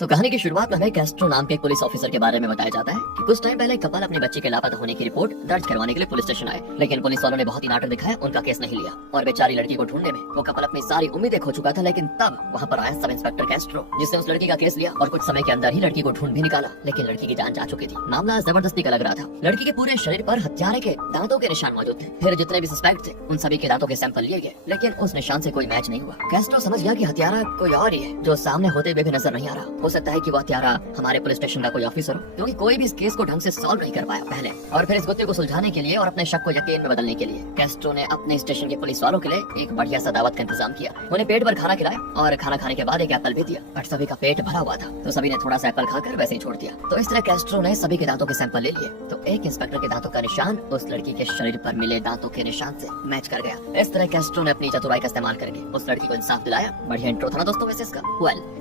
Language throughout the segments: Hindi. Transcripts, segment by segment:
तो कहानी की शुरुआत में हमें कैस्ट्रो नाम के एक पुलिस ऑफिसर के बारे में बताया जाता है कि कुछ टाइम पहले एक कपल अपनी बच्ची के लापता होने की रिपोर्ट दर्ज करवाने के लिए पुलिस स्टेशन आए, लेकिन पुलिस वालों ने बहुत ही नाटक दिखाया, उनका केस नहीं लिया और बेचारी लड़की को ढूंढने में वो कपल अपनी सारी उम्मीदें खो चुका था। लेकिन तब वहाँ पर आया सब इंस्पेक्टर कैस्ट्रो, जिसने उस लड़की का केस लिया और कुछ समय के अंदर ही लड़की को ढूंढ भी निकाला। लेकिन लड़की की जान जा चुकी थी। मामला जबरदस्ती का लग रहा था। लड़की के पूरे शरीर पर हत्यारे के दांतों के निशान मौजूद थे। फिर जितने भी सस्पेक्ट थे उन सभी के दांतों के सैंपल लिए गए, लेकिन उस निशान से कोई मैच नहीं हुआ। कैस्ट्रो समझ गया कि हत्यारा कोई और ही है जो सामने होते हुए भी नजर नहीं आ रहा। हो सकता है कि वो हत्यारा हमारे पुलिस स्टेशन का कोई ऑफिसर हो, क्योंकि कोई भी इस केस को ढंग से सॉल्व नहीं कर पाया पहले। और फिर इस गुत्थे को सुलझाने के लिए और अपने शक को यकीन में बदलने के लिए कैस्ट्रो ने अपने स्टेशन के पुलिस वालों के लिए एक बढ़िया सा दावत का इंतजाम किया। उन्हें पेट भर खाना खिलाया और खाना खाने के बाद एक एप्पल भी दिया। बट सभी का पेट भरा हुआ था तो सभी ने थोड़ा सा एप्पल खाकर वैसे ही छोड़ दिया। तो इस तरह कैस्ट्रो ने सभी के दांतों के सैंपल ले लिए। तो एक इंस्पेक्टर के दांतों का निशान उस लड़की के शरीर पर मिले दांतों के निशान से मैच कर गया। इस तरह कैस्ट्रो ने अपनी चतुराई का इस्तेमाल करके उस लड़की को इंसाफ दिलाया। बढ़िया इंट्रो था ना दोस्तों वैसे इसका।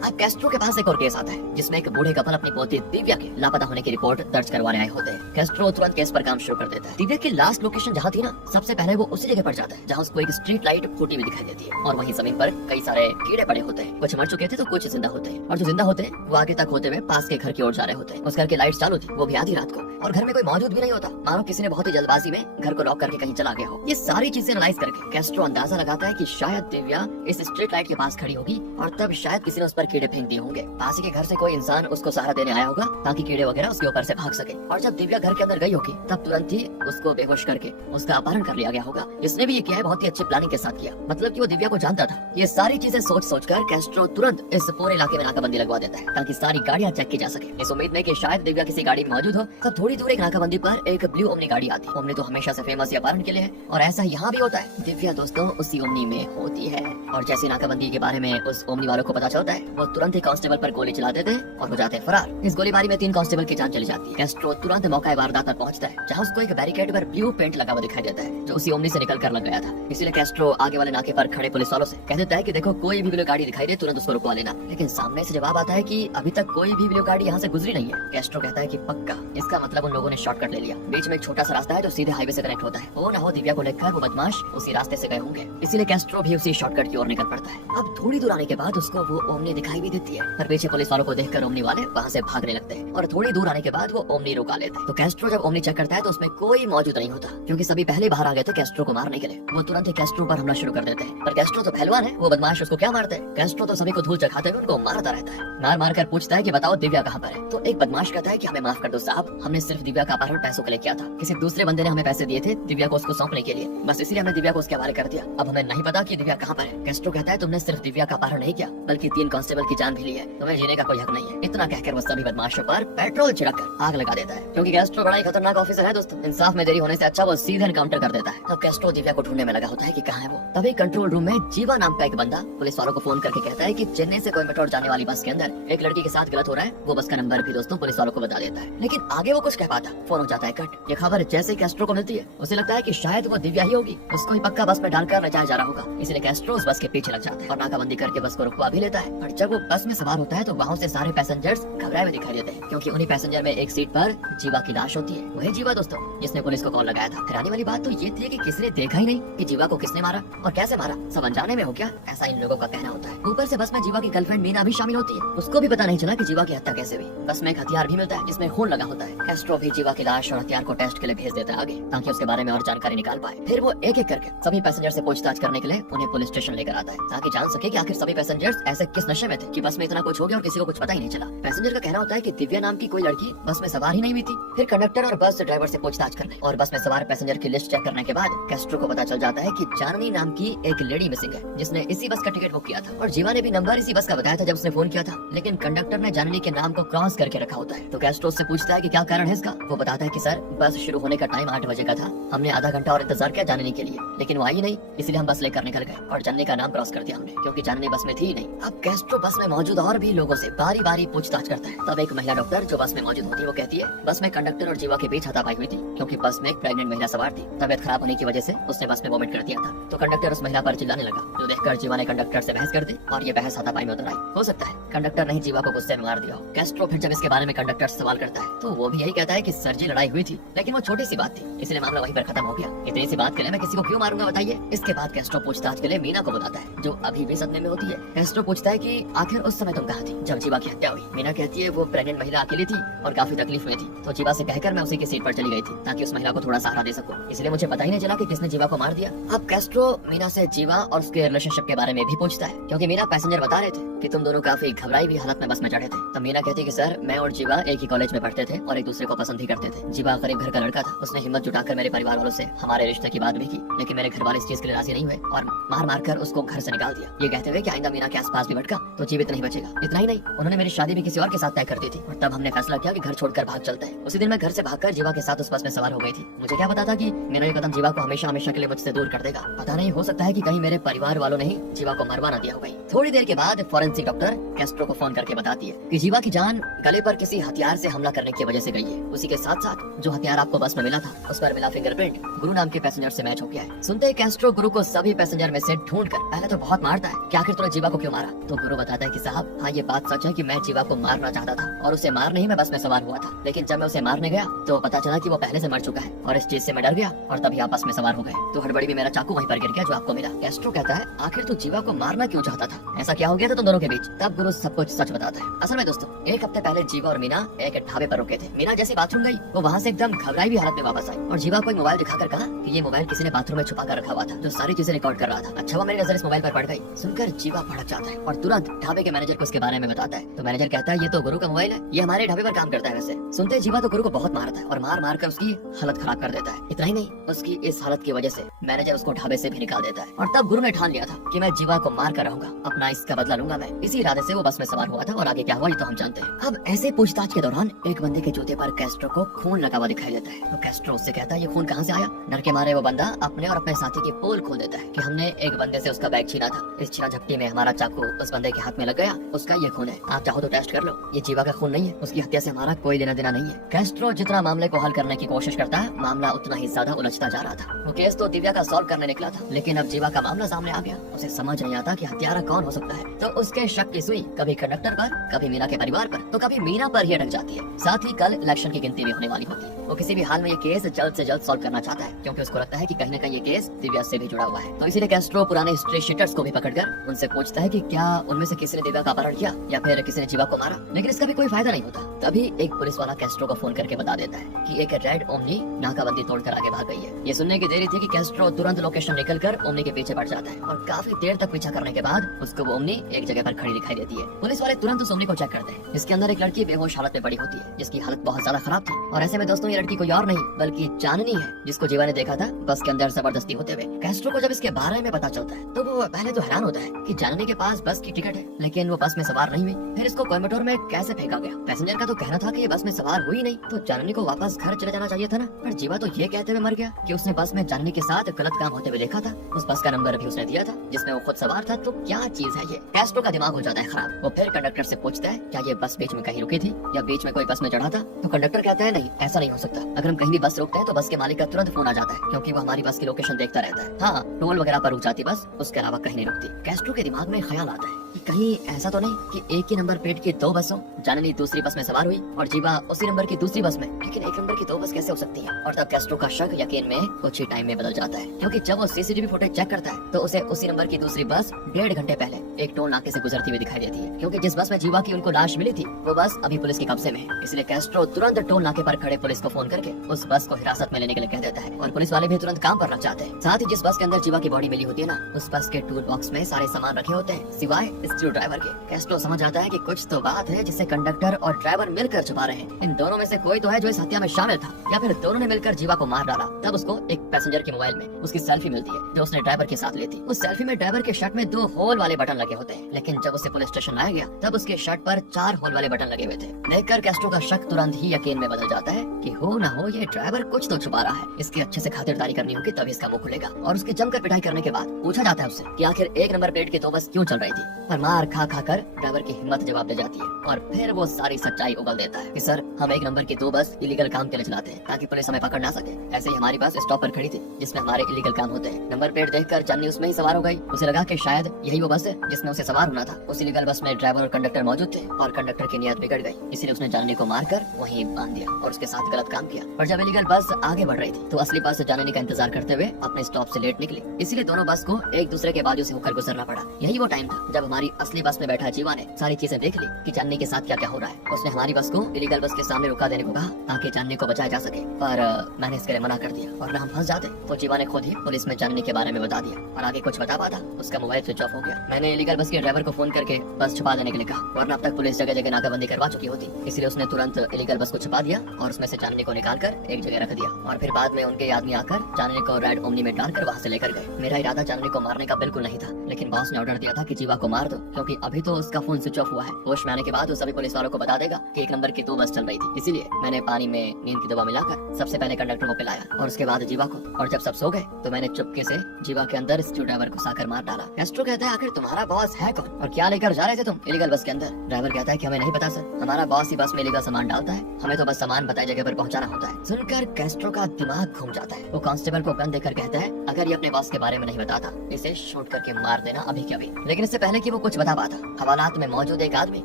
अब कैस्ट्रो के पास एक और केस आता है जिसमें एक बूढ़े कपल अपनी पोती दिव्या के लापता होने की रिपोर्ट दर्ज करवाने आए होते हैं। कैस्ट्रो तुरंत केस पर काम शुरू कर देता है। दिव्या की लास्ट लोकेशन जहाँ थी ना, सबसे पहले वो उसी जगह पर जाता है जहाँ उसको एक स्ट्रीट लाइट फूटी हुई दिखाई देती है और वहीं जमीन पर कई सारे कीड़े पड़े होते हैं। कुछ मर चुके थे तो कुछ जिंदा होते हैं, और जो जिंदा होते हैं वो आगे तक होते हुए पास के घर की ओर जा रहे होते हैं। उस घर की लाइट चालू थी, वो भी आधी रात को, और घर में कोई मौजूद भी नहीं होता, मानो किसी ने बहुत ही जल्दबाजी में घर को लॉक करके कहीं चला गया हो। ये सारी चीजें एनालाइज करके कैस्ट्रो अंदाजा लगाता है कि शायद दिव्या इस स्ट्रीट लाइट के पास खड़ी होगी और तब शायद किसी ने उस पर कीड़े फेंक दिए होंगे। पास ही के घर से कोई इंसान उसको सहारा देने आया होगा ताकि कीड़े वगैरह उसके ऊपर से भाग सके। और जब दिव्या घर के अंदर गई होगी तब तुरंत ही उसको बेहोश करके उसका अपहरण कर लिया गया होगा। जिसने भी ये किया है बहुत ही अच्छे प्लानिंग के साथ किया, मतलब कि वो दिव्या को जानता था। ये सारी चीजें सोच कर कैस्ट्रो तुरंत इस पूरे इलाके में नाकाबंदी लगवा देता है ताकि सारी गाड़ियां चेक की जा सके, इस उम्मीद में कि शायद दिव्या किसी गाड़ी में मौजूद हो। तब थोड़ी दूर एक नाकाबंदी पर एक ब्लू ओमनी गाड़ी आती है। ओमनी तो हमेशा से फेमस है अपहरण के लिए है, और ऐसा यहाँ भी होता है। दिव्या दोस्तों उसी ओमनी में होती है, और जैसे नाकाबंदी के बारे में उस ओमनी वालों को पता चलता है वो तुरंत ही कांस्टेबल पर गोली चला देते हैं और हो जाते हैं फरार। इस गोलीबारी में 3 कांस्टेबल की जान चली जाती है। कैस्ट्रो तुरंत मौका वारदात पर पहुंचता है जहां उसको एक बैरिकेड पर ब्लू पेंट लगा हुआ दिखाई देता है जो उसी ओमनी से निकल कर लग गया था। इसीलिए कैस्ट्रो आगे वाले नाके पर खड़े पुलिस वालों से कह देता है कि देखो कोई भी ब्लू गाड़ी दिखाई दे तुरंत उसको रुकवा लेना। लेकिन सामने से जवाब आता है कि अभी तक कोई भी ब्लू गाड़ी यहाँ से गुजरी नहीं है। कैस्ट्रो कहता है कि पक्का, इसका मतलब उन लोगों ने शॉर्टकट ले लिया। बीच में एक छोटा सा रास्ता है जो सीधे हाईवे से कनेक्ट होता है। वो ना हो दिव्या को लेकर वो बदमाश उसी रास्ते से गए होंगे, इसीलिए कैस्ट्रो भी उसी शॉर्टकट की ओर निकल पड़ता है। अब थोड़ी दूर आने के बाद उसको वो ओमनी दिखाई भी देती है, पर पीछे पुलिस वालों को देखकर ओमनी वाले वहाँ से भागने लगते हैं और थोड़ी दूर आने के बाद वो ओमनी रुका लेते हैं। तो कैस्ट्रो जब ओमनी चेक करता है तो उसमें कोई मौजूद नहीं होता, क्योंकि सभी पहले बाहर आ गए थे कैस्ट्रो को मारने के लिए। वो तुरंत ही कैस्ट्रो पर हमला शुरू कर देते हैं, पर कैस्ट्रो तो पहलवान है, वो बदमाश उसको क्या मारते हैं। कैस्ट्रो तो सभी को धूल चखाते हुए उनको मारता रहता है। मार कर पूछता है कि बताओ दिव्या कहाँ पर है। तो एक बदमाश कहता है कि हमें माफ कर दो साहब, हमने सिर्फ दिव्या का अपहरण पैसों के लिए किया था। किसी दूसरे बंदे ने हमें पैसे दिए थे दिव्या को उसको सौंपने के लिए, बस इसीलिए हमने दिव्या को उसके हवाले कर दिया। अब हमें नहीं पता कि दिव्या कहाँ पर है। कैस्ट्रो कहता है तुमने सिर्फ दिव्या का अपहरण नहीं किया बल्कि 3 कांस्टेबल की जान भी ली है, तुम्हें जीने का कोई हक नहीं है। इतना कहकर वो सभी बदमाशों पर पेट्रोल छिड़ककर आग लगा देता है, क्योंकि कैस्ट्रो बड़ा ही खतरनाक ऑफिसर है दोस्तों। इंसाफ में देरी होने से अच्छा वो सीधे एनकाउंटर कर देता है। तब कैस्ट्रो दिव्या को ढूंढने में लगा होता है कि कहाँ है वो। तभी कंट्रोल रूम में जीवा नाम का एक बंदा पुलिस वालों को फोन करके कहता है कि चेन्नई से कोयम्बटूर जाने वाली बस के अंदर एक लड़की के साथ गलत हो रहा है। वो बस का नंबर भी दोस्तों पुलिस वालों को बता देता है, लेकिन आगे वो कुछ कह पाता, फोन हो जाता है कट। ये खबर जैसे ही कैस्ट्रो को मिलती है उसे लगता है कि शायद वो दिव्या ही होगी, उसको ही पक्का बस में डालकर ले जाया जा रहा होगा। इसलिए कैस्ट्रो उस बस के पीछे लग जाता है और नाकाबंदी करके बस को रुकवा भी लेता है। और जब वो बस में सवार होता है तो वहाँ से सारे पैसेंजर्स घबराए हुए दिखाई देते हैं, क्योंकि उन्हीं पैसेंजर में एक सीट पर जीवा की लाश होती है। वही जीवा दोस्तों जिसने पुलिस को कॉल लगाया था। हैरानी वाली बात तो ये थी कि किसी ने देखा ही नहीं कि जीवा को किसने मारा और कैसे मारा, सब अनजाने में हो क्या, ऐसा इन लोगों का कहना होता है। ऊपर से बस में जीवा की गर्लफ्रेंड मीना भी शामिल होती है, उसको भी पता नहीं चला कि जीवा की हत्या कैसे हुई। बस में एक हथियार भी मिलता है जिसमें खून लगा होता है। कैस्ट्रो भी जीवा की लाश और हथियार को टेस्ट के लिए भेज देता है आगे, ताकि उसके बारे में और जानकारी निकाल पाए। फिर वो एक एक करके सभी पैसेंजर से पूछताछ करने के लिए उन्हें पुलिस स्टेशन लेकर आता है, ताकि जान सके कि आखिर सभी पैसेंजर्स ऐसे किस नशे में थे कि बस में इतना कुछ हो गया और किसी को कुछ पता ही नहीं चला। पैसेंजर का कहना होता है कि दिव्या नाम की कोई लड़की बस में सवार ही नहीं हुई थी। फिर कंडक्टर और बस ड्राइवर से पूछताछ करने और बस में सवार पैसेंजर की लिस्ट चेक करने के बाद कैस्ट्रो को पता चल जाता है कि जाननी नाम की एक लेडी मिसिंग है, जिसने इसी बस का टिकट बुक किया था, और जीवा ने भी नंबर इसी बस का बताया था जब उसने फोन किया था। लेकिन कंडक्टर ने जाननी के नाम को क्रॉस करके रखा होता है। तो कैस्ट्रो से पूछता है कि क्या कारण है इसका। वो बताता है कि सर बस शुरू होने का टाइम 8 बजे का था, हमने आधा घंटा और इंतजार किया जाननी के लिए, लेकिन वो आई नहीं, इसलिए हम बस लेकर निकल गए और जाननी का नाम क्रॉस कर दिया हमने, क्योंकि जाननी बस में थी ही नहीं। अब कैस्ट्रो बस में मौजूद और भी लोगों से बारी बारी पूछताछ करता है। तब एक महिला डॉक्टर जो बस में मौजूद होती है वो कहती है बस में कंडक्टर और जीवा के बीच हाथापाई हुई थी, क्योंकि बस में एक प्रेग्नेंट महिला सवार थी। तबियत खराब होने की वजह से उसने बस में वोमिट कर दिया था। तो कंडक्टर उस महिला पर चिल्लाने लगा, जो देखकर जीवा ने कंडक्टर से बहस कर दी और ये बहस हाथापाई में उतर आई। हो सकता है कंडक्टर ने ही जीवा को गुस्से में मार दिया हो। कैस्ट्रो फिर जब इसके बारे में कंडक्टर से सवाल करता है तो वो भी यही कहता है कि सर जी लड़ाई हुई थी, लेकिन वो छोटी सी बात थी, इसलिए मामला वहीं पर खत्म हो गया। इतनी सी बात के लिए मैं किसी को क्यों मारूंगा बताइए। इसके बाद कैस्ट्रो पूछताछ के लिए मीना को बुलाता है, जो अभी भी सदमे में होती है। कैस्ट्रो पूछता है कि आखिर उस समय तुम कहाँ थी जब जीवा की हत्या हुई। मीना कहती है वो प्रेग्नेंट महिला अकेली थी और काफी तकलीफ में थी, तो जीवा से कहकर मैं उसी की सीट पर चली गई थी ताकि उस महिला को थोड़ा सहारा दे सकूं। इसलिए मुझे पता ही नहीं चला कि किसने जीवा को मार दिया। अब कैस्ट्रो मीना से जीवा और उसके रिलेशनशिप के बारे में भी पूछता है, क्योंकि मीना पैसेंजर बता रहे थे कि तुम दोनों काफी घबराई हुई हालत में बस में चढ़े थे। तब मीना कहती कि सर, मैं और जीवा एक ही कॉलेज में पढ़ते थे और एक दूसरे को पसंद ही करते थे। जीवा गरीब घर का लड़का था। उसने हिम्मत जुटाकर मेरे परिवार वालों से हमारे रिश्ते की बात भी की, लेकिन मेरे घर वाले इस चीज के लिए राजी नहीं हुए और मार मार कर उसको घर से निकाल दिया, ये कहते हुए कि आइंदा मीना के आसपास भी भटका तो जीवित नहीं बचेगा। इतना ही नहीं, उन्होंने मेरी शादी भी किसी और के साथ तय कर दी थी और तब हमने फैसला किया कि घर छोड़कर भाग चलते हैं। उसी दिन मैं घर से भागकर जीवा के साथ उस बस में सवार हो गई थी। मुझे क्या पता था कि मेरा ये कदम जीवा को हमेशा हमेशा के लिए मुझसे दूर कर देगा। पता नहीं, हो सकता है कि कहीं मेरे परिवार वालों ने ही जीवा को मरवा न दिया हो। गई थोड़ी देर के बाद फॉरेंसिक डॉक्टर कैस्ट्रो को फोन करके बताती है कि जीवा की जान गले पर किसी हथियार से हमला करने की वजह से गई है। उसी के साथ साथ जो हथियार आपको बस में मिला था उस पर मिला फिंगरप्रिंट गुरु नाम के पैसेंजर से मैच हो गया है। सुनते ही कैस्ट्रो गुरु को सभी पैसेंजर में से ढूंढकर पहले तो बहुत मारता है कि आखिर तूने जीवा को क्यों मारा। तो गुरु बताता है कि साहब, हाँ ये बात सच है कि मैं जीवा को मारना चाहता था और उसे मारने ही मैं बस में सवार हुआ था, लेकिन जब मैं उसे मारने गया तो पता चला कि वो पहले से मर चुका है और इस चीज से मैं डर गया और तभी आप बस में सवार हो गए। तो हड़बड़ी में मेरा चाकू वहीं पर गिर गया जो आपको मिला। कैस्ट्रो कहता है, आखिर तू जीवा को मारना क्यों चाहता था? ऐसा क्या हो गया था तुम दोनों के बीच? तब गुरु सब कुछ सच बताता है। असल में दोस्तों, एक हफ्ते पहले जीवा और मीना एक ढाबे पर रुके थे। मीना जैसे बाथरूम गई वो वहाँ से एकदम घबराई हुई हालत में वापस आई और जीवा को एक मोबाइल दिखाकर कहा कि ये मोबाइल किसी ने बाथरूम में छुपा कर रखा हुआ था जो सारी चीजें रिकॉर्ड कर रहा था। अच्छा हुआ मेरी नजर इस मोबाइल पर पड़ गई। सुनकर जीवा भड़क जाता है और तुरंत ढाबे के मैनेजर को इसके बारे में बताता है। तो मैनेजर कहता है, ये तो गुरु का मोबाइल है, ये हमारे ढाबे पर काम करता है। वैसे सुनते जीवा तो गुरु को बहुत मारता है और मार मार कर उसकी हालत खराब कर देता है। इतना ही नहीं, उसकी इस हालत की वजह से मैनेजर उसको ढाबे से भी निकाल देता है। और तब गुरु ने ठान लिया था कि मैं जीवा को मार कर रहूंगा, अपना इसका बदला लूंगा मैं। इसी इरादे से वो बस में सवार हुआ था और आगे क्या हुआ ये तो हम जानते हैं। अब ऐसे पूछताछ के दौरान एक बंदे के जूते पर कैस्ट्रो को खून लगा हुआ दिखाई देता है। तो कैस्ट्रो उससे कहता है, ये खून कहाँ से आया? डर के मारे वो बंदा अपने और अपने साथी की पोल खोल देता है कि हमने एक बंदे से उसका बैग छीना था, इस छीना झपटी में हमारा चाकू उस बंदे के हाथ में लग गया, उसका ये खून है, आप चाहो तो टेस्ट कर लो, ये जीवा का खून नहीं है, उसकी हत्या से हमारा कोई लेना देना नहीं है। कैस्ट्रो जितना मामले को हल करने की कोशिश करता है, मामला उतना ही ज्यादा उलझता जा रहा था। वो केस तो दिव्या का सॉल्व करने निकला था, लेकिन अब जीवा का मामला सामने आ गया। उसे समझ नहीं आता कि हत्यारा कौन हो सकता है। तो उसके शक की सुई कभी कंडक्टर पर, कभी मीना के परिवार पर, तो कभी मीना पर ही अटक जाती है। साथ ही कल इलेक्शन की गिनती भी होने वाली होती है। वो किसी भी हाल में ये केस जल्द से जल्द सॉल्व करना चाहता है, क्योंकि उसको लगता है कि कहीं न कहीं ये केस दिव्या से भी जुड़ा हुआ है। तो इसीलिए कैस्ट्रो पुराने हिस्ट्री शीटर्स को भी पकड़कर उनसे पूछता है कि क्या उनमें से किसी ने दिव्या का अपहरण किया या फिर किसी ने जीवा को मारा, लेकिन इसका भी कोई फायदा नहीं होता। तभी एक पुलिस वाला कैस्ट्रो को फोन करके बता देता है कि एक रेड ओमनी नाकाबंदी तोड़कर आगे भाग गई है। ये सुनने की देरी थी कि कैस्ट्रो तुरंत लोकेशन निकलकर ओमनी के पीछे बढ़ जाता है और काफी देर तक पीछा करने के बाद उसको वो ओमनी एक जगह पर खड़ी दिखाई देती है। पुलिस वाले तुरंत उस ओमनी को चेक करते हैं, जिसके अंदर एक लड़की बेहोश हालत में पड़ी होती है, जिसकी हालत बहुत ज्यादा खराब थी। और ऐसे में दोस्तों, ये लड़की कोई और नहीं बल्कि चांदनी है, जिसको जीवा ने देखा था बस के अंदर जबरदस्ती होते हुए। कैस्ट्रो को जब इसके बारे में पता चलता है तो वो पहले तो हैरान होता है कि चांदनी के पास बस की टिकट है, लेकिन वो बस में सवार नहीं हुई। फिर इसको कोयम्बटूर में कैसे फेंका गया? पैसेंजर का तो कहना था कि ये बस में सवार हुई नहीं, तो चांदनी को वापस घर चले जाना चाहिए था ना। पर जीवा तो ये कहते हुए मर गया कि उसने बस में चांदनी के साथ गलत काम होते हुए देखा था। उस बस का नंबर भी उसने दिया था जिसमें वो खुद सवार था। तो क्या चीज है ये? कैस्ट्रो का दिमाग हो जाता है खराब। वो फिर कंडक्टर से पूछता है, क्या ये बस बीच में कहीं रुकी थी या बीच में कोई बस में चढ़ा था? तो कंडक्टर कहता है, नहीं, ऐसा नहीं हो सकता। अगर हम कहीं भी बस रोकते हैं तो बस के मालिक का तुरंत फोन आ जाता है, क्योंकि वो हमारी बस की लोकेशन देखता रहता है। हाँ, टोल वगैरह पर रुक जाती बस, उसके अलावा कहीं नहीं रुकती। कैस्ट्रो के दिमाग में ख्याल आता है कि कहीं ऐसा तो नहीं कि एक ही नंबर प्लेट की दो बसों, जाननी दूसरी बस में सवार हुई और जीवा उसी नंबर की दूसरी बस में, लेकिन एक नंबर की दो बस कैसे हो सकती है? और तब कैस्ट्रो का शक यकीन में कुछ ही टाइम में बदल जाता है, क्योंकि जब वो सीसीटीवी फुटेज चेक करता है तो उसे उसी नंबर की दूसरी बस 1.5 घंटे पहले एक टोल नाके से गुजरती हुई दिखाई देती है, क्योंकि जिस बस में जीवा की उनको लाश मिली थी वो बस अभी पुलिस के कब्जे में है। इसलिए कैस्ट्रो तुरंत टोल नाके पर खड़े पुलिस को फोन करके उस बस को हिरासत में लेने के लिए कह देता है और पुलिस वाले भी तुरंत काम पर लग जाते हैं। साथ ही जिस बस के अंदर जीवा की बॉडी मिली होती है ना, उस बस के टूल बॉक्स में सारे सामान रखे होते हैं सिवाय स्क्रू ड्राइवर के। कैस्ट्रो समझ आता है कि कुछ तो बात है जिसे कंडक्टर और ड्राइवर मिलकर छुपा रहे हैं। इन दोनों में से कोई तो है जो इस हत्या में शामिल था, या फिर दोनों ने मिलकर जीवा को मार डाला। तब उसको एक पैसेंजर के मोबाइल में उसकी सेल्फी मिलती है जो उसने ड्राइवर के साथ ली थी। उस सेल्फी में ड्राइवर के शर्ट में 2 होल वाले बटन लगे होते हैं, लेकिन जब उसे पुलिस स्टेशन लाया गया तब उसके शर्ट पर 4 होल वाले बटन लगे हुए थे। देखकर कैस्ट्रो का शक तुरंत ही यकीन में बदल जाता है कि हो ना हो ये ड्राइवर कुछ तो छुपा रहा है, इसकी अच्छे से खातिरदारी करनी होगी तभी इसका मुंह खुलेगा। और उसकी जमकर पिटाई करने के बाद पूछा जाता है उससे कि आखिर एक नंबर प्लेट की 2 बस क्यों चल रही थी? पर मार खा खा कर ड्राइवर की हिम्मत जवाब दे जाती है और फिर वो सारी सच्चाई उगल देता है कि सर, हम एक नंबर की 2 बस इलीगल काम के लिए चलाते हैं ताकि पुलिस हमें पकड़ ना सके। ऐसे ही हमारी बस स्टॉप पर खड़ी थी जिसमें हमारे इलीगल काम होते हैं। नंबर प्लेट देखकर चांदनी उसमें ही सवार हो गई। उसे लगा कि शायद यही वो बस है जिसमें उसे सवार होना था। उस इलीगल बस में ड्राइवर और कंडक्टर मौजूद थे और कंडक्टर की नियत बिगड़ गई, इसलिए उसने जाननी को मारकर वहीं बांध दिया और उसके साथ गलत काम किया। पर जब इलीगल बस आगे बढ़ रही थी तो असली बस जाननी का इंतजार करते हुए अपने स्टॉप से लेट निकली, इसीलिए दोनों बस को एक दूसरे के बाजू से होकर गुजरना पड़ा। यही वो टाइम था जब हमारी हमारी असली बस में बैठा जीवा ने सारी चीजें देख ली कि चांदनी के साथ क्या क्या हो रहा है। उसने हमारी बस को इलीगल बस के सामने रुका देने को कहा ताकि चांदनी को बचाया जा सके, पर मैंने इसके लिए मना कर दिया, वरना हम फंस जाते। तो जीवा ने खुद ही पुलिस में चांदनी के बारे में बता दिया और आगे कुछ बता पाता उसका मोबाइल स्विच ऑफ हो गया। मैंने इलीगल बस के ड्राइवर को फोन करके बस छुपा देने के लिए कहा, वरना अब तक पुलिस जगह जगह नाकाबंदी करवा चुकी होती। इसलिए उसने तुरंत इलीगल बस को छुपा दिया और उसमें से चांदनी को निकाल कर एक जगह रख दिया और फिर बाद में उनके आदमी आकर चांदनी को रेड ओमनी में डालकर वहाँ से लेकर गए। मेरा इरादा चांदनी को मारने का बिल्कुल नहीं था, लेकिन बॉस ने ऑर्डर दिया था कि जीवा को मार दो, क्योंकि अभी तो उसका फोन स्विच ऑफ हुआ है। होश में आने के बाद वो सभी पुलिस वालों को बता देगा कि 1 नंबर की 2 बस चल रही थी। इसीलिए मैंने पानी में नींद की दवा मिलाकर सबसे पहले कंडक्टर को पिलाया और उसके बाद जीवा को, और जब सब सो गए तो मैंने चुपके से जीवा के अंदर स्क्रू ड्राइवर को साकर मार डाला। कैस्ट्रो कहता है, आखिर तुम्हारा बॉस है कौन और क्या लेकर जा रहे थे तुम इलीगल बस के अंदर? ड्राइवर कहता है कि हमें नहीं पता सर, हमारा बॉस ही बस में इलीगल सामान डालता है, हमें तो बस सामान बताई जगह पर पहुंचाना होता है। सुनकर कैस्ट्रो का दिमाग घूम जाता है। वो कांस्टेबल को गन देकर कहता है, अगर ये अपने बॉस के बारे में नहीं बताता इसे शूट करके मार देना अभी के अभी। लेकिन इससे पहले कि वो कुछ बता पाता, हवालात में मौजूद एक आदमी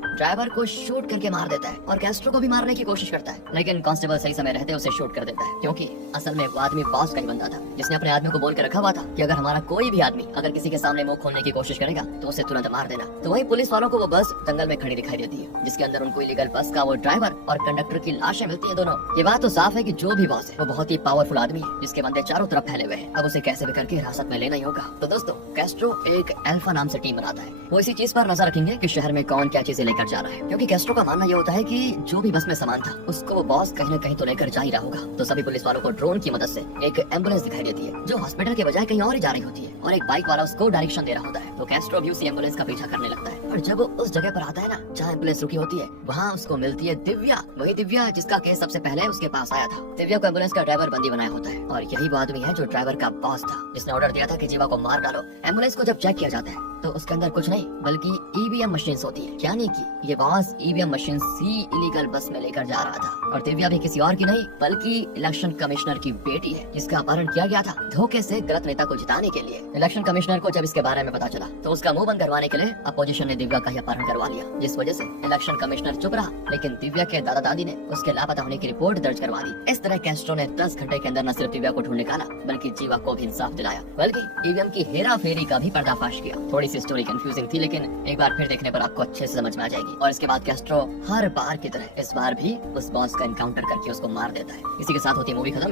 ड्राइवर को शूट करके मार देता है और कैस्ट्रो को भी मारने की कोशिश करता है, लेकिन कांस्टेबल सही समय रहते उसे शूट कर देता है, क्योंकि असल में वो आदमी बॉस का ही बंदा था, जिसने अपने आदमी को बोल के रखा हुआ था कि अगर हमारा कोई भी आदमी अगर किसी के सामने मुंह खोलने की कोशिश करेगा तो उसे तुरंत मार देना। तो वही पुलिस वालों को वो बस जंगल में खड़ी दिखाई देती है, जिसके अंदर उनको इलीगल बस का वो ड्राइवर और कंडक्टर की लाशें मिलती है दोनों। ये बात तो साफ है कि जो भी बॉस है वो बहुत ही पावरफुल आदमी है, जिसके बंदे चारों तरफ फैले हुए हैं। अब उसे कैसे भी करके हिरासत में लेना ही होगा। तो दोस्तों, कैस्ट्रो एक अल्फा नाम से टीम बनाता है। वो इसी चीज पर नजर रखेंगे कि शहर में कौन क्या चीजें लेकर जा रहा है, क्योंकि कैस्ट्रो का मानना ये होता है कि जो भी बस में सामान था उसको वो बॉस कहीं न कहीं तो लेकर जा ही रहा होगा। तो सभी पुलिस वालों को ड्रोन की मदद से एक एम्बुलेंस दिखाई देती है जो हॉस्पिटल के बजाय कहीं और ही जा रही होती है, और एक बाइक वाला उसको डायरेक्शन दे रहा होता है। तो कैस्ट्रो भी उसी एम्बुलेंस का पीछा करने लगता है, और जब वो उस जगह पर आता है ना जहाँ एम्बुलेंस रुकी होती है, वहाँ उसको मिलती है दिव्या। वही दिव्या जिसका केस सबसे पहले उसके पास आया था। दिव्या को एम्बुलेंस का ड्राइवर बंदी बनाया होता है, और यही वो आदमी है जो ड्राइवर का बॉस था, जिसने ऑर्डर दिया था कि जीवा को मार डालो। एम्बुलेंस को जब चेक किया जाता है तो उसके अंदर कुछ नहीं बल्कि ईवीएम मशीन होती है, यानी कि ये बॉस ईवीएम मशीन सी इलीगल बस में लेकर जा रहा था। और दिव्या भी किसी और की नहीं बल्कि इलेक्शन कमिश्नर की बेटी है, जिसका अपहरण किया गया था धोखे से गलत नेता को जिताने के लिए। इलेक्शन कमिश्नर को जब इसके बारे में पता चला तो उसका मुंह बंद करवाने के लिए अपोजिशन ने दिव्या का ही अपहरण करवा लिया, जिस वजह से इलेक्शन कमिश्नर चुप रहा, लेकिन दिव्या के दादा दादी ने उसके लापता होने की रिपोर्ट दर्ज करवा दी। इस तरह कैस्ट्रो ने 10 घंटे के अंदर न सिर्फ दिव्या को ढूंढ निकाला बल्कि जीवा को भी इंसाफ दिलाया, बल्कि ईवीएम की हेरा फेरी का भी पर्दाफाश किया। थोड़ी सी स्टोरी कंफ्यूजिंग थी, लेकिन एक बार फिर देखने पर आपको अच्छे से समझ में आ जाएगी। और इसके बाद कैस्ट्रो हर बार की तरह इस बार भी उस बॉस का एनकाउंटर करके उसको मार देता है। इसी के साथ होती है मूवी खत्म।